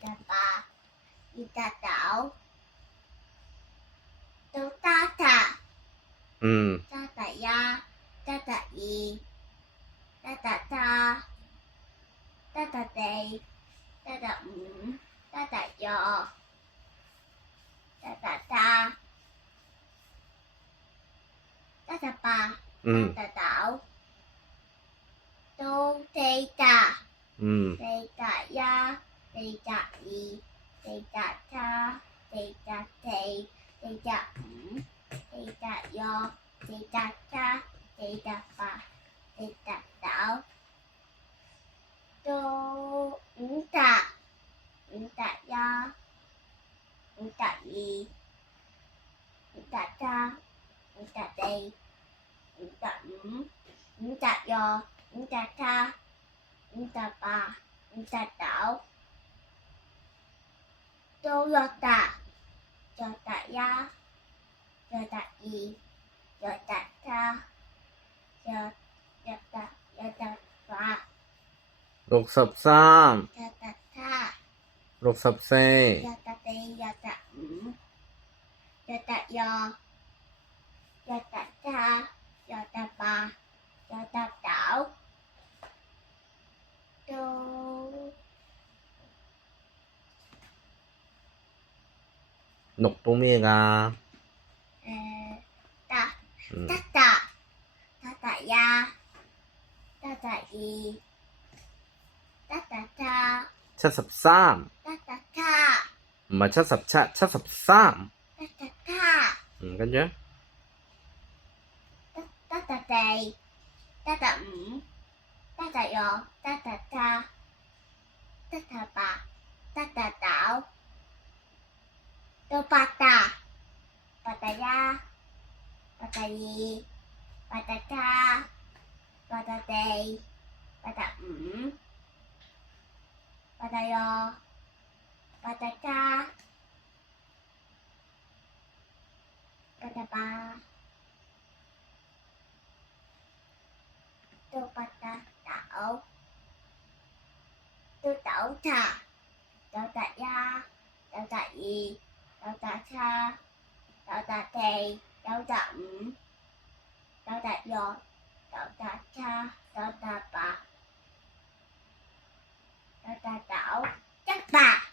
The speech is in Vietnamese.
ta ba, ta đảo, ta ta, ta ya, ta y, ta ta, ta tê, ta yo, ta ba, ta đảo, tê ta, ta ya, ta y, ta ta tê, ta yo, ta ba, ta đảo, ta ya, ta y, ta ta tê, ta yo, ta ba, ta đảo, Toyota, ya, y, ta ba, 63 ta 64 ta tê, ta yo, ta ba, ta đảo, 녹봉이가 ta ya, ta y, ta 73 ta 엄마 74 73 ta 그죠? ta tê, ta yo, ta ba, ta đảo, ta ya, ta y, ta tê, ta yo, ta ba, đảo, ta ya, ta y, ta tê, ta yo, ta ba, ta đảo, chắc bà.